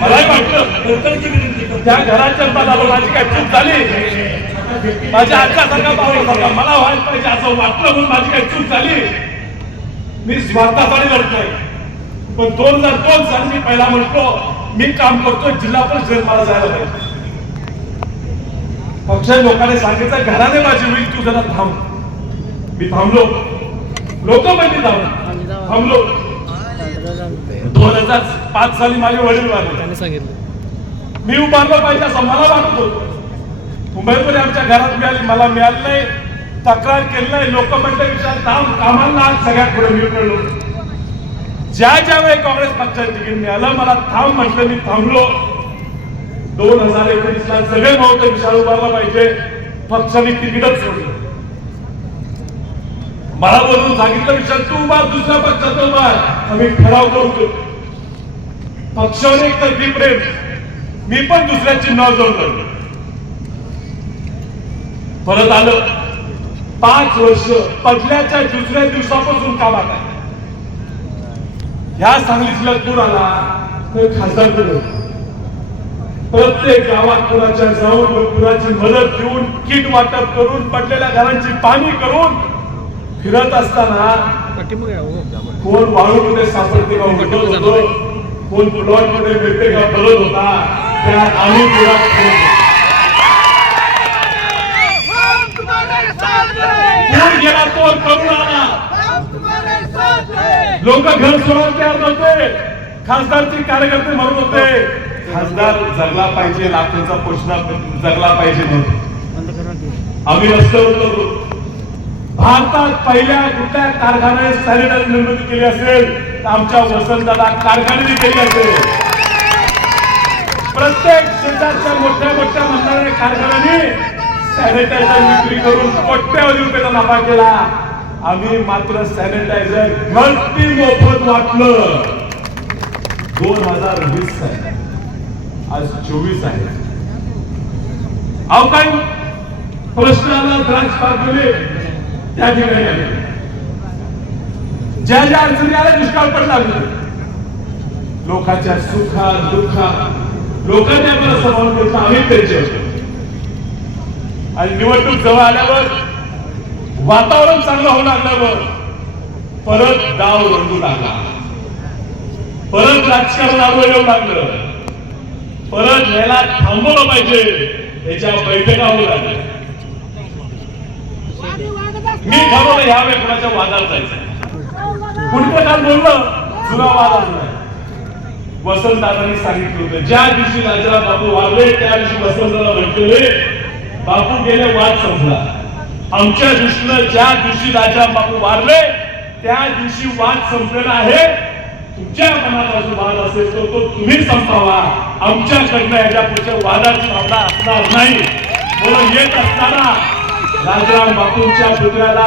मलाही वाटलं त्या घराच्या मला माझी काय चूक झाली? माझ्या आजच्यासारखा पावला मला व्हायला पाहिजे असं वाटलं म्हणून माझी काही चूक झाली? मी स्वार्थासाठी लढतोय. पण दोन हजार दोन साली मी पहिला म्हणतो मी काम करतो जिल्हा परिषद मला जायला पाहिजे. पक्ष लोकांनी सांगितलं घराने माझी होईल तू जरा थांब. मी थांबलो. लोक म्हणजे थांब थांबलो. दोन हजार पाच साली माझे वडील वारले त्याने सांगितलं. मी उभारलं पाहिजे असं मला वाटत मुंबईमध्ये आमच्या घरात मिळाली मला मिळालं नाही. तक्रार केली नाही. लोक म्हणते विचार थांब कामाला आज सगळ्यात पुढे मी कळलो ज्या ज्या वेळी काँग्रेस पक्षात तिकीट मिळालं मला थांब म्हटलं मी थांबलो. दोन हजार एकोणीस ला सगळे नव्हते विचार उभारला पाहिजे. पक्षाने तिकीटच सोडलं. मला बोलून सांगितलं विचार तू उभार दुसऱ्या पक्षाचा उभार आम्ही ठराव करतो पक्षाने एक तर प्रेम. मी पण दुसऱ्याची न जोडलं परत आलं. पाच वर्ष पडल्याच्या दुसऱ्या दिवसापासून कामात आहे. ह्या सांगलीतला पूर आला तर खासदार केलं प्रत्येक गावात कुणाच्या जाऊन कुणाची मदत घेऊन किट वाटप करून पडलेल्या घरांची पाणी करून फिरत असताना कोण वाळूमध्ये सापडते का उठत होतो? कोण प्लॉटमध्ये भेटते का बलत होता? त्या आम्ही पुरात कोण गेला तो? करून आला लोक घर सोडून तयार नव्हते. खासदारचे कार्यकर्ते म्हणत होते. खासदार जगला पाहिजे लाखांचा प्रश्न जगला पाहिजे म्हणून. आम्ही रस्त्यावर उतरलो. भारतात पहिल्या कुठल्या कारखान्याने सॅनिटायझर निर्मिती केली असेल तर आमच्या वसंतदादा कारखान्याने केली असेल. प्रत्येक शेताच्या मोठ्या मोठ्या म्हणणाऱ्या कारखान्याने सॅनिटायझर विक्री करून कोट्यावधी रुपयाचा नफा केला. आम्ही मात्र सॅनिटायझर घरती मोफत वाटलं. दोन हजार वीस आहे आज चोवीस आहे. अहो काय प्रश्नाला द्राक्ष पाठवले त्या ठिकाणी आले. ज्या ज्या अडचणी आल्या दुष्काळ पडला लोकांच्या सुखा दुःखा लोकांनी आम्हाला समावून घेतलं आम्ही त्यांचे आणि निवडणूक जवळ आल्यावर वातावरण चांगलं होऊ लागल्यावर परत डाव रंगू लागला. परत राजकारण आवड येऊ लागलं. परत याला थांबवलं पाहिजे. याच्या बैठका होऊ लागल्या. मी ठरवलं यावेळी कोणाच्या वादात जायचं कुणीतरी काल बोललं जुना वाद नाही. सांगितलं होतं ज्या दिवशी राजाला बापू वारले त्या दिवशी वसंतदादा म्हटले बापू गेले वाद संपला. आमच्या दृष्टीनं ज्या दिवशी राजा बापू वारले त्या दिवशी वाद संपलेला आहे. तुमच्या मनात अजून वाद असेल तर तो तुम्ही संपावा. आमच्याकडनं याच्या पुढच्या वादाची भावना असणार नाही. म्हणून येत असताना राजाराम बापूंच्या पुतळ्याला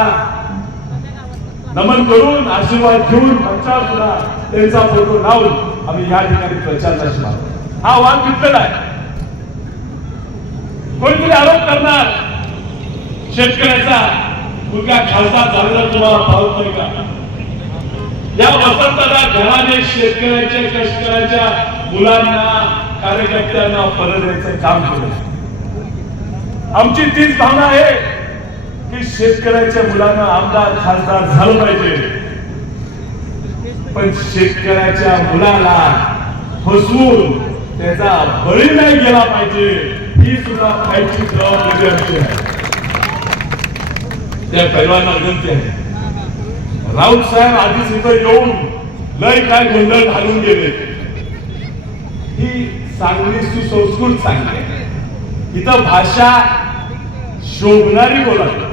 नमन करून आशीर्वाद घेऊन मंचावर सुद्धा त्यांचा फोटो लावून आम्ही या ठिकाणी प्रचार मारतो हा वाद मिटलेला आहे. कोणीतरी आरोप करणार शेतकऱ्याचा मुलगा खासदार झालेला तुम्हाला पाहत नाही का? या वसंतदा घराने शेतकऱ्याच्या कष्टकऱ्याच्या मुलांना कार्यकर्त्यांना परत द्यायचं काम केलं. आमची तीच भावना आहे. की शेतकऱ्याच्या मुलांना आमदार खासदार झालं पाहिजे. पण शेतकऱ्याच्या मुलाला फसवून त्याचा बळी नाही गेला पाहिजे ही सुद्धा खायची जबाबदारी आमची आहे. त्या पैलवांना विनंती आहे. राऊत साहेब आधीच इथं येऊन लय काय गोंधळ घालून गेले. ही चांगली सुसंस्कृत चांगली आहे इथं भाषा शोभणारी बोलावी.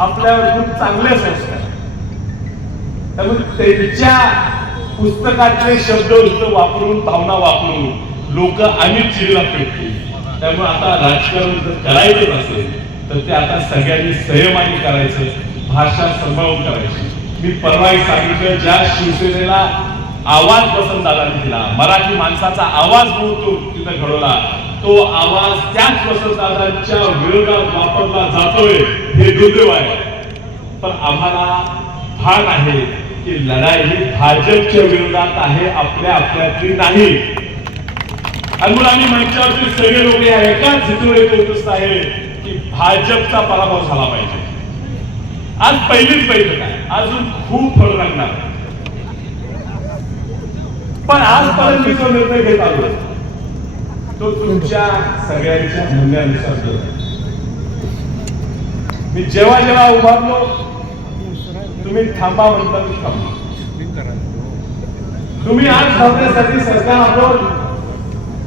आपल्यावर खूप चांगले संस्कार. त्यामुळे त्यांच्या पुस्तकातले शब्द वापरून भावना वापरून लोक आम्ही चिरीला पेटतील. त्यामुळे आता राजकारण जर करायचं असेल तर ते आता सगळ्यांनी संयमाने करायचं भाषा सांभाळून करायची. मी परवाही सांगितलं ज्या शिवसेनेला आवाज पसंत दादांनी दिला मराठी माणसाचा आवाज म्हणून तो तिथं घडवला. तो आवाज त्याच वसंतदादांच्या विरोधात वापरला जातोय हे दुर्दैव आहे. पण आम्हाला भान आहे की लढाई ही भाजपच्या विरोधात आहे आपल्या आपल्यातली नाही. आणि म्हणून आम्ही मंचावरती सगळे लोक या एकाच हेतून एक उपस्थित आहे की भाजपचा पराभव झाला पाहिजे. आज पहिलीच बैठक आहे. अजून खूप फळ लागणार. पण आजपर्यंत मी तो निर्णय घेत आलो तो तुमच्या सगळ्यांच्या मूल्यानुसार जो मी जेव्हा जेव्हा उभारलो तुम्ही थांबा म्हणता मी थांबलो. तुम्ही आज थांबण्यासाठी सरकार आपण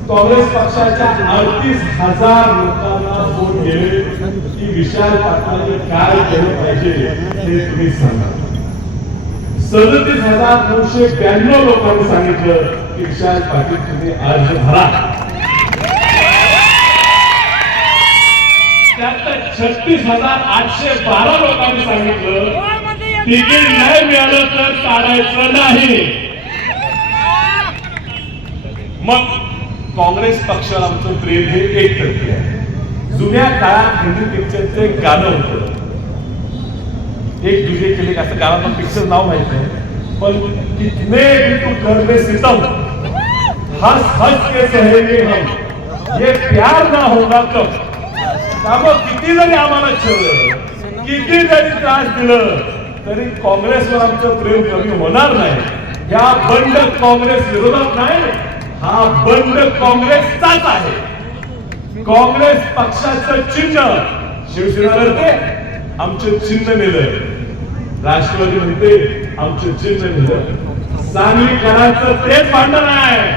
काँग्रेस पक्षाच्या अडतीस हजार लोकांना फोन दिले की विशाल पाटलांनी काय केलं पाहिजे हे तुम्ही सांगा. सदतीस हजार नऊशे ब्याण्णव लोकांनी सांगितलं की विशाल पाटील तुम्ही अर्ज भरा. त्यात छत्तीस हजार आठशे बारा लोकांनी सांगितलं तिकीट नाही मिळालं तर काढायचं नाही. मग काँग्रेस पक्षाला आमचं प्रेम हे एक तर्फे आहे. जुन्या काळात हिंदी पिक्चरचं एक गाणं होतं. एक दुजे केले असं गाणं पिक्चर नाव माहीत आहे पण कितने भी तू घर में सितम. हंस हंस के सहेंगे हम? ये प्यार ना होगा कब? त्यामुळे किती जरी आम्हाला ठेवलं किती जरी त्रास दिलं तरी काँग्रेसवर आमचं प्रेम कमी होणार नाही. या बंड काँग्रेस विरोधात नाही हा बंड काँग्रेसचाच आहे. काँग्रेस पक्षाचं चिन्ह शिवसेना लढते आमचं चिन्ह नेलं राष्ट्रवादी म्हणते आमचं चिन्ह नेलं सांगलीकरांचं तेच भांडण आहे.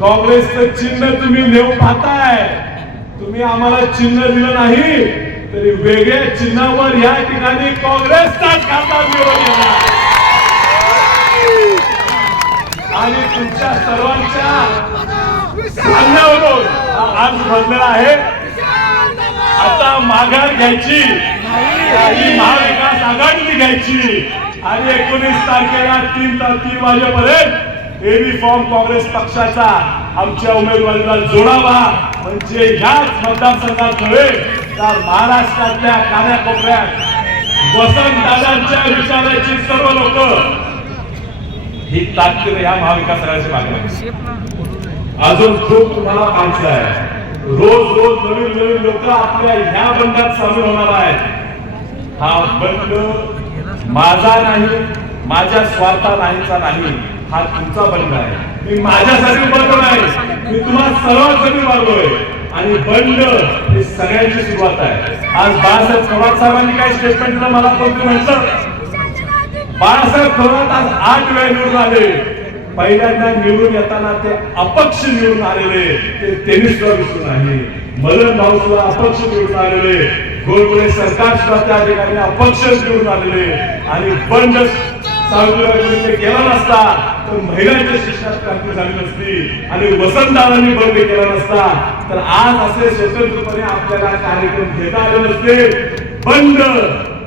काँग्रेसचं चिन्ह तुम्ही नेऊ पाहताय. तुम्ही आम्हाला चिन्ह दिलं नाही तरी वेगळ्या चिन्हावर या ठिकाणी काँग्रेसचा खासदार निवडून येणार. आणि तुमच्या सर्वांच्या सांगण्यावरून हा आज भरलेला आहे. आता माघार घ्यायची ही महाविकास आघाडी घ्यायची. आणि एकोणीस तारखेला तीन ता- तीन वाजेपर्यंत एबी फॉर्म काँग्रेस पक्षाचा आमच्या उमेदवारीला जोडावा. म्हणजे याच मतदारसंघात नव्हे तर महाराष्ट्रातल्या कानाकोपऱ्यात वसंतदादांच्या विचाराची सर्व लोक ही ताकद या महाविकास आघाडीची मागणी अजून खूप तुम्हाला माणसं आहे रोज रोज नवीन नवीन लोक आपल्या ह्या बंडात सामील होणार आहेत. हा बंड माझा नाही माझ्या स्वार्था नाहीचा नाही. हा तुमचा बंड आहे. मी माझ्यासाठी बंड नाही. मी तुम्हाला सर्वांसाठी मारलोय आणि बंड हे सगळ्यांची सुरुवात आहे. आज बाळासाहेब थोरात साहेबांनी काय स्टेटमेंट दिलं मला कोणतं म्हटलं बाळासाहेब थोरात आज आठ वेळा निवडून आले. पहिल्यांदा निवडून येताना ते अपक्ष निवडून आलेले. ते त्यांनी सुद्धा विसरून आहे. मदन भाऊ सुद्धा अपक्ष निवडून आलेले. गोडबोले सरकार सुद्धा त्या ठिकाणी अपक्ष निवडून आलेले. आणि बंड सावंतराव ते केला नसता. तर महिलांच्या शिक्षणात क्रांती झाली नसती आणि वसंतदारांनी बंद केला नसता तर आज असे स्वतंत्रपणे आपल्याला कार्यक्रम घेता आले नसते. बंद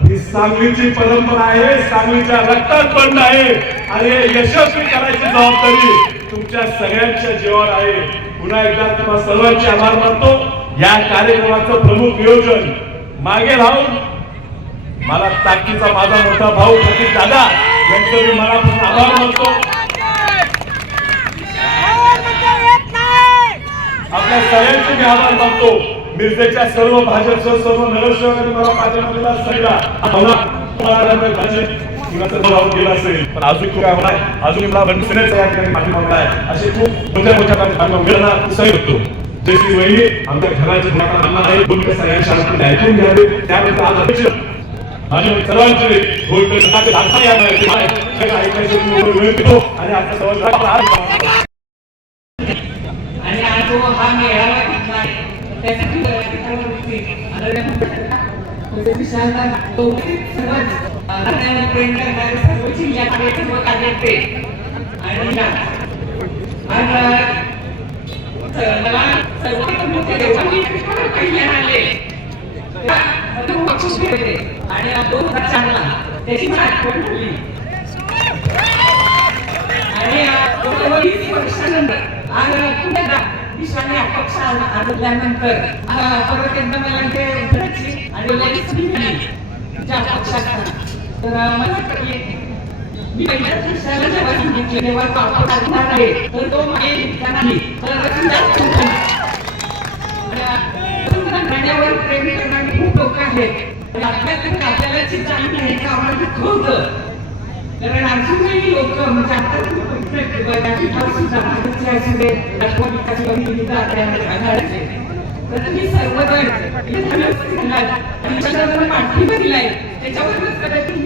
ही सांगलीची परंपरा आहे सांगलीच्या रक्तात बंद आहे. आणि यशस्वी करायची जबाबदारी तुमच्या सगळ्यांच्या जीवावर आहे. पुन्हा एकदा तुम्हाला सर्वांचे आभार मानतो. या कार्यक्रमाचं प्रमुख नियोजन मागे राहून मला ताकीचा माझा मोठा भाऊ प्रतीक दादा यांचं मी मनापासून आभार मानतो. आपल्या सगळ्यांचे मी आभार मानतो. मिरजेच्या सर्व भाजपच्या सर्व नगरसेवकांनी मला पाठिंबा गेला असेल. पण अजून काय होणार अजून मला बनसेनेचा या ठिकाणी पाठिंबा आहे. असे खूप मोठ्या मोठ्या पाठिंबा मिळणार सही होतो. जय वहिनी आमच्या घराची गुणाकार आहे. ऐकून घ्यावे त्यानंतर आज अध्यक्ष आणि सर्वांचे भूमिका सकाळचे या आणि आता आणि आज जो हा मेळावा घेतला आहे त्यासाठी सर्व विशालता सर्वच रस्त्यावर प्रेम करणारे सर्व जिल्ह्यातले सर्व कार्यकर्ते आणि आणि दोन हजार चारला त्याची आठवण आणि वर्षानंतर आज विश्वाने अपक्ष आणल्यानंतर परत एकदा मला ते घरची आणि लगेच निघाली ज्या पक्षात तर मला वाटतं मी पहिल्याच दिवसाला जेव्हा सांगितलं तेव्हा तो आपण लागणार आहे. तर तो मागे इतका नाही. तर गाण्यावर प्रेम करणारी खूप लोक आहेत. आपल्याला आपल्याला जी जाणीव आहे का आम्हाला होतं. कारण अजूनही लोक म्हणजे आता तर तुम्ही सर्वजण पाठिंबा दिलाय त्याच्यावरच कदाचित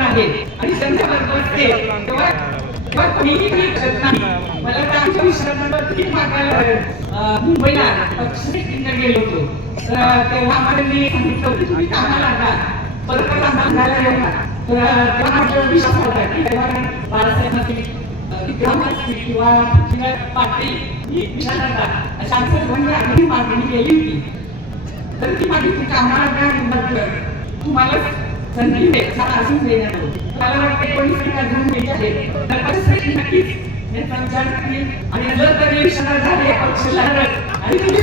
आहे. आणि जनता बरोबर तेव्हा कोणीही करत नाही. मला तर आमच्या मागायला मुंबईला पक्ष गेलो होतो. तर तेव्हा आम्हाला मी सांगितलं होतं तुम्ही कामाला परत आम्हाला किंवा पाटील ही अशा आमच्या सर्वांनी मागणी केली होती. तर ती माझी कामाला तुम्हाला संधी अजून देण्यात मला वाटतं कोणी अजून आहे. तर नक्कीच याचा विचार आणि जर झाले पक्ष आणि तुम्ही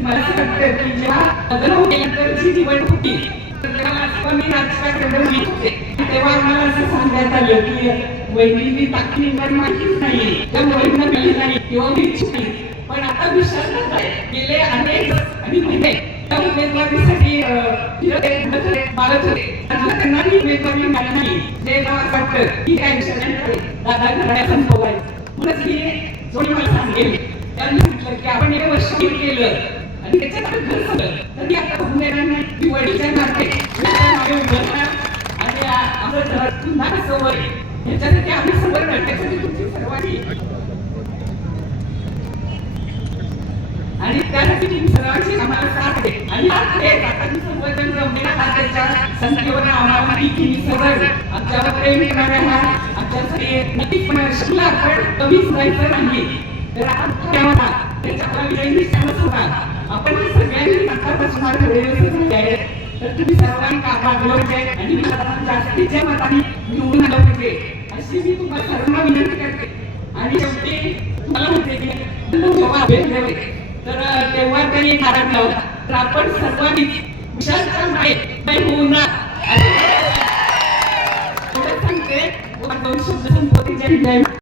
मला असं वाटतं की जेव्हा लग्न जी होती तेव्हा मी तेव्हा असं सांगण्यात आलं की वहिनी माहितीच नाही त्या वहिनीला नाही किंवा नाही पण आता विचार गेले अनेक आणि महिने त्या उमेदवारीसाठी मारत होते त्यांना उमेदवारी मिळाली नाही ते मला वाटतं की काय विषय दादा घराण्यात संभव म्हणूनच ही जोडी मला सांगेल त्यांनी म्हटलं की आपण एक वर्ष केलं. आणि त्याच्यात घर झालं तरी आता उमेदांना ती वडीलच्या नाते मागे उभं आणि आपलं घर पुन्हा आम्ही समोर त्याच्यासाठी तुमची आणि त्यासाठी तुम्ही सर्वांची आम्हाला साथ दे आणि साथ संख्येवर आम्हाला माहिती सर्व आमच्यावर प्रेम करणारे आमच्यासाठी शिकला पण कमीच जायचं नाही तर आता त्याच्या विजयी होता आपण सगळ्यांनी आतापासून मला तर तुम्ही सर्वांनी कामाला पाहिजे आणि जास्तीच्या मताने निवडून आलं पाहिजे अशी मी तुम्हाला सर्वांना विनंती करते. आणि शेवटी तुम्हाला म्हणते की जेव्हा भेट तर तेव्हा त्यांनी नाराज लावला तर आपण सर्वांनी विशालचा नाही नाही सांगते. दोन शब्द संपत्तीच्या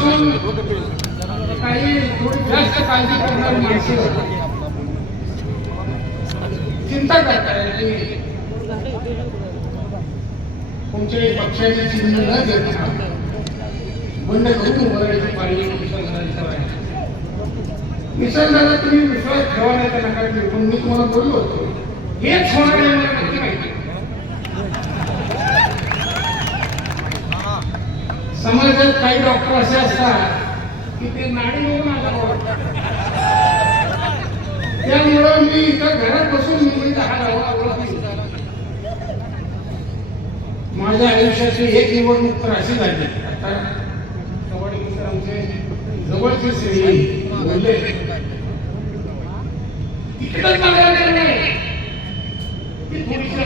जय काही जास्त काळजी करणारी माणसं चिंता करताय की तुमचे पक्षाचे चिन्ह न देता बंड करून उभारायची पाणी निसर्गाला तुम्ही विश्वास ठेवा नाही तर नका पण मी तुम्हाला बोललो होतो. हेच होणार आहे मला नक्की माहिती समाजात काही डॉक्टर असे असतात की ते नाणी म्हणून आजार ओळखतात त्यामुळं मी इथं घरात बसून मुंबईत हा माझ्या आयुष्याची एक निवडणूक तर अशी झाली. आता शेवटचे श्रेणी बोलले. तिकडच मागायला नाही ती थोडीशी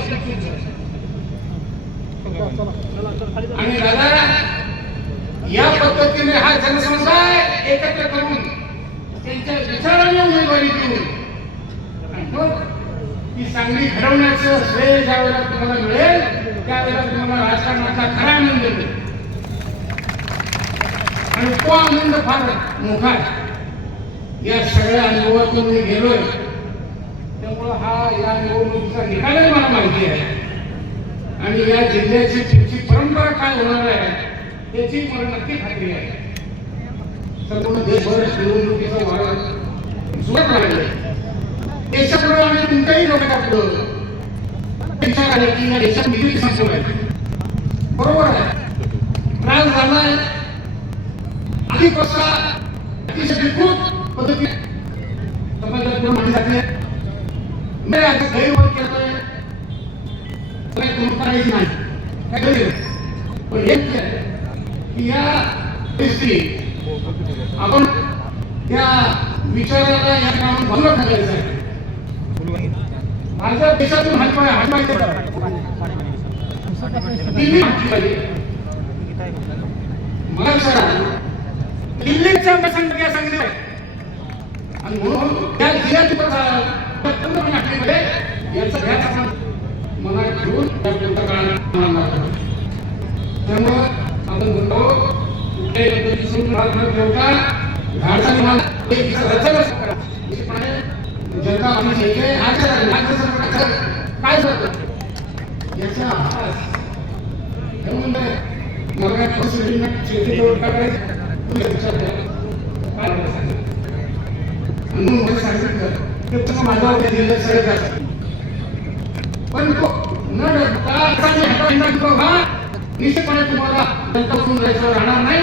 आणि दादा या पद्धतीने हा जनसमुदाय एकत्र करून त्यांच्या विचाराने उमेदवारी देऊन आणि ती चांगली घडवण्याचं श्रेय ज्या वेळेला तुम्हाला मिळेल त्यावेळेला तुम्हाला राजकारणाचा खरा आनंद मिळेल. आणि तो आनंद फार मोठा या सगळ्या अनुभवातून मी गेलोय. त्यामुळं हा या निवडणुकीचा निकालही मला माहिती आहे. आणि या जिल्ह्याची तुमची परंपरा काय होणार आहे त्याची मला नक्की खात्री आहे. संपूर्ण देशभर निवडणुकीचं वारा जोरात राहिलं देशापुढे आम्ही कोणत्याही लोकांना पुढं विचार आहे की या देशात निधी संपवलाय बरोबर आहे. त्रास झालाय आधी कसा अतिशय विकृत पद्धती समाजात पुढे मांडली जाते मी आता गैरवाद केलाय. काय नाही. पण एक की या परिस्थितीत आपण त्या विचाराला या कामात बाजूला टाकायचं आहे. माझ्या देशातून हातमाय हातपाय दिल्ली हातली पाहिजे मला सांगा दिल्लीच्या संख्या सांगली आणि म्हणून त्या जिल्ह्यात पूर्णपणे हातलीमध्ये याचा ध्यान आपण मनात ठेवून त्या पुढच्या काळात मानणार त्यामुळं आपण म्हणतो कुठल्याही पद्धतीची सूट भाग न ठेवता धाडसा निर्माण एक रचना करा. निश्चितपणे जनता आम्ही येते आज राज्य सरकारचं काय करतं याचा अभ्यास त्यामुळे मला काय परिस्थितींना शेती करून टाकायचं तुम्ही विचार करा. काय मला सांगा. मला माझ्यावर दिलेलं सगळं पण तो न डरता निश्चितपणे तुम्हाला जायचं राहणार नाही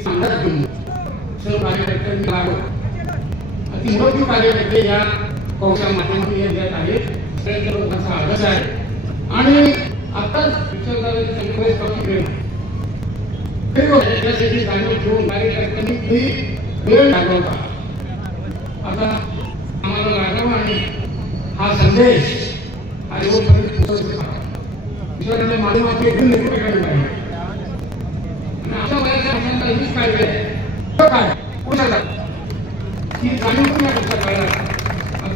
सांगत घेऊन सर्व कार्यकर्त्यांनी लागो अति मोठी कार्यकर्ते या पक्षाच्या माध्यमातून या आहेत सगळ्यांच्या लोकांचा आदर्श आहे. आणि आताच विचारधारेचे संख्येस कमी वेळ यासाठी जाणीव ठेवून कार्यकर्त्यांनी ती वेळ लागवता आता आम्हाला लागावा आणि हा संदेश हा योगपर्यंत पोहोचवला ईश्वराच्या माध्यमातून एकदम नेतृत्व करायला पाहिजे आणि अशा हीच काय कुणाला ही जाणीव आपण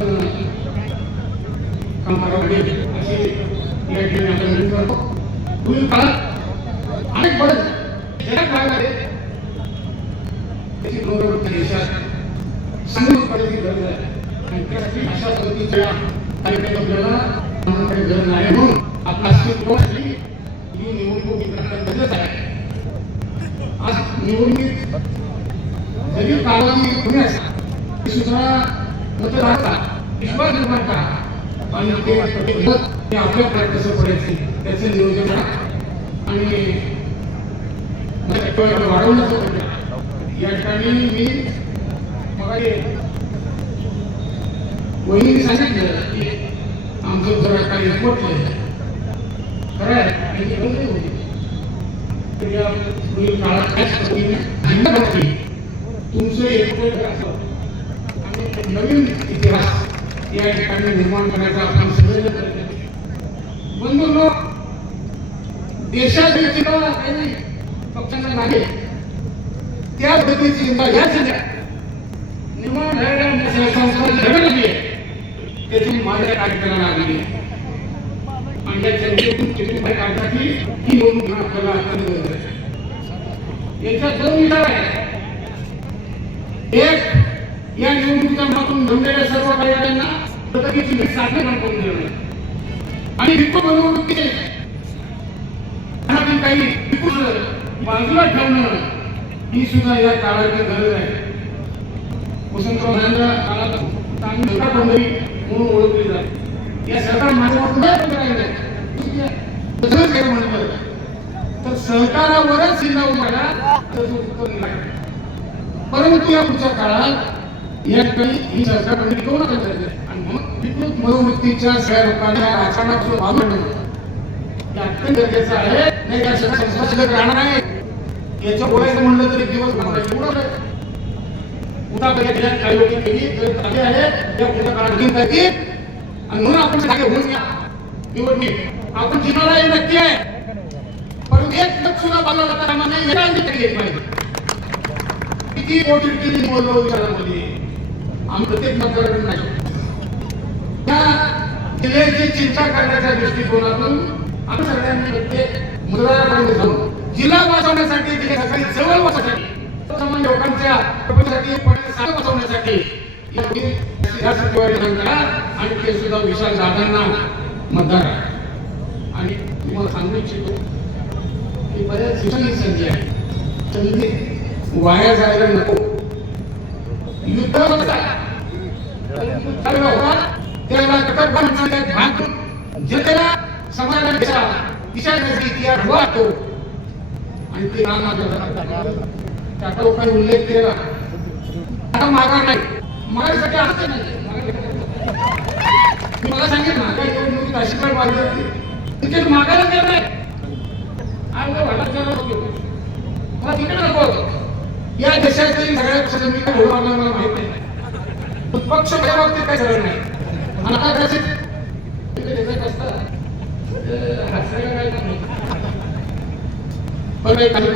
कामाला अशी या ठिकाणी आपण विनंती करतो पुढील काळात अनेक बदल जगात त्याची देशात सांगून गरज आहे आणि त्यासाठी अशा पद्धतीच्या कार्यक्रम आपला ही निवडणूक ही करणं गरजेचं आहे आज निवडणुकीत जरी कालावधी कमी असला तरी सुद्धा मतदाराचा विश्वास निर्माण करा आणि ते आपल्या पर्यंत कसं पडायचं त्याचं नियोजन आणि वाढवण्याचं या ठिकाणी मी वहिनी सांगितलं की आमचं जरा काही म्हटलं खरं आहे आणि बंद होती पुढील काळात तुमचं एक नवीन इतिहास या ठिकाणी निर्माण करण्याचा आपण सगळे बंधू देशात चिंता काही पक्षांना नाही. त्या पद्धतीची चिंता या जिल्ह्यात निर्माण झालेल्या संस्था माझ्या कार्यक्रमाला आहे आणि त्या जनतेतून बाहेर काढण्याची ही निवडणूक आपल्याला गरजेची याच्यात दोन विचार आहेत. एक या निवडणुकीच्या मातून जमलेल्या सर्व कार्यकर्त्यांना प्रगतीची साधने करून देणं आणि विप बनवून काही बाजूला ठेवणं ही सुद्धा या काळाची गरज आहे. वसंतराव यांच्या काळात चांगली सरकार म्हणून ओळखली जाते. या सरकार माझ्या नाही काय म्हणतात आहे. तसंच काही म्हणलं तर सहकारावरच ही नाव मला त्याचं उत्तर नाही. परंतु या पुढच्या काळात या ठिकाणी ही सरकार मंडळी कोण आणि मग मनोवृत्तीच्या सगळ्या लोकांना आचरणापासून भाव हे अत्यंत गरजेचं आहे. नाही त्या संस्था शिल्लक राहणार आहे. याच्या बोलायचं म्हणलं तरी दिवस घालवायचे. एवढं उद्या आणि म्हणून आपण जागे होऊन या. निवडणूक. आपण जिंकणारा हे नक्की आहे. सुद्धा बाजूला कामा नये घेतली पाहिजे किती मोठी किती बोललो विचारामध्ये? आम्ही प्रत्येक मतदाराकडे नाही. त्या जिल्ह्याची चिंता करण्याच्या दृष्टिकोनातून आम्ही सगळ्यांनी प्रत्येक मतदारापर्यंत जाऊन जिल्हा वाचवण्यासाठी जिल्ह्यासाठी जवळ वाचवण्यासाठी सामान्य लोकांच्या प्रपंचासाठी वाचवण्यासाठी आणि ते सुद्धा विशाल दादांना मतदार आणि तुम्हाला सांगू इच्छितो बऱ्याच संधी आहे वाया जायला नको. युद्ध त्याला कटकपणाचा एक जनतेला समाजाला दिशा इतिहास वाहतो. आणि ते नाम त्याचा लोकांनी उल्लेख केला. आता मागा नाही. मागायसाठी असं नाही. मला सांगेन ना काही निवडणुकीत अशी काय होती. तिकीट मागायला गेलं नाही आणि मग वाटत गेलं होतं. मला तिकीट नको. या देशातील सगळ्या पक्षाचं मी काय घोडा मारणार मला माहीत नाही. पक्ष माझ्या बाबतीत काय सरळ नाही. आणि आता कदाचित तिकडे पण काही काही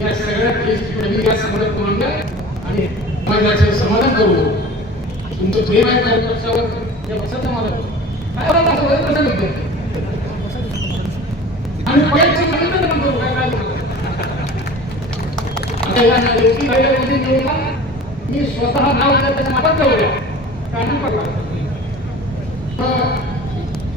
या सगळ्या केसची मी या समाजात मांडल्या आणि समाजाचे समाधान करू. तुमचं प्रेम आहे त्या पक्षावर त्या पक्षाचं मला काय बोलायला असं वय कसं निघतं? आणि पक्षाचं म्हणतो, काय आता या निवडला मी स्वतः नाव त्याच्या पडला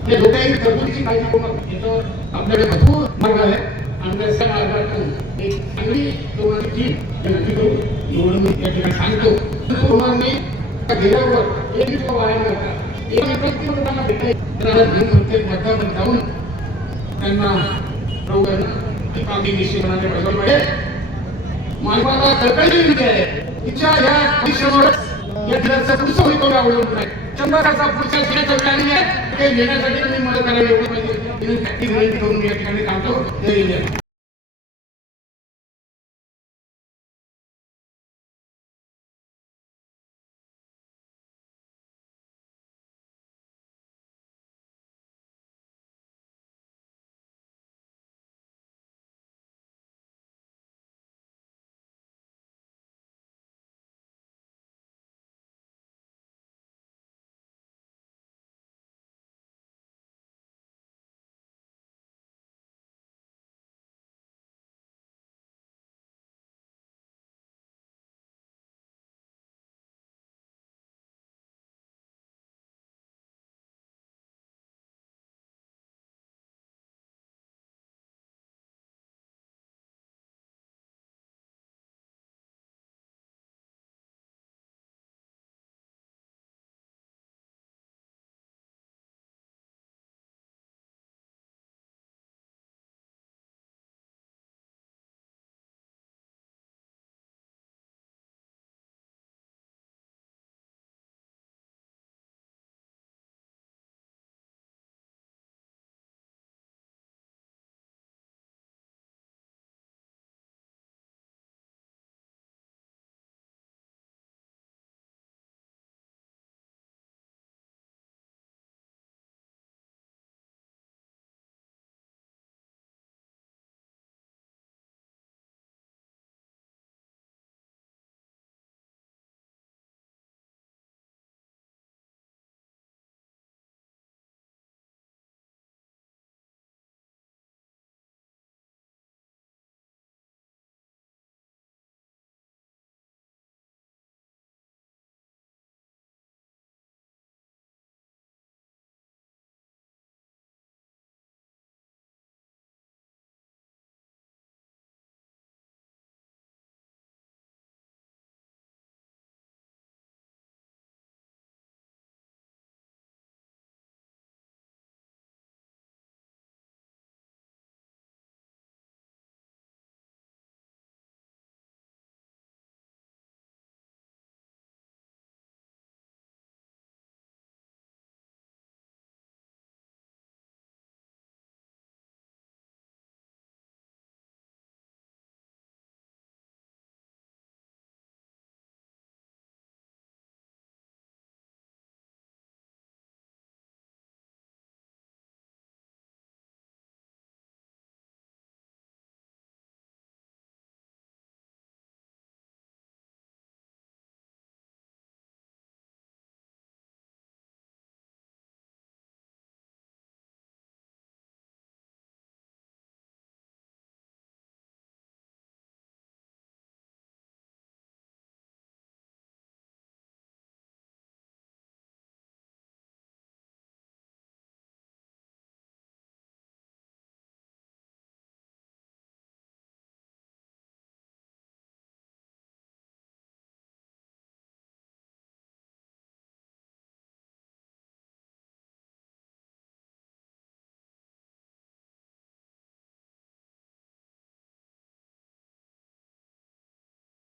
लोकांनी तरतुदीची काळजी करू नका आपल्याकडे भरपूर मार्ग आहे आणि त्या मार्गातून एक चांगली तरुणाची टीम नक्की करू एवढं मी या ठिकाणी सांगतो तरुणांनी गेल्यावर एक दिवस वाया एका लोकांना जाऊन त्यांना मानवाला कळकळी विनंती आहे तिच्या या अवलंबून आहे पुढच्या दिनाचं प्लॅनिंग आहे ते घेण्यासाठी तुम्ही मदत करायला एवढं विनंती करून या ठिकाणी थांबतो जय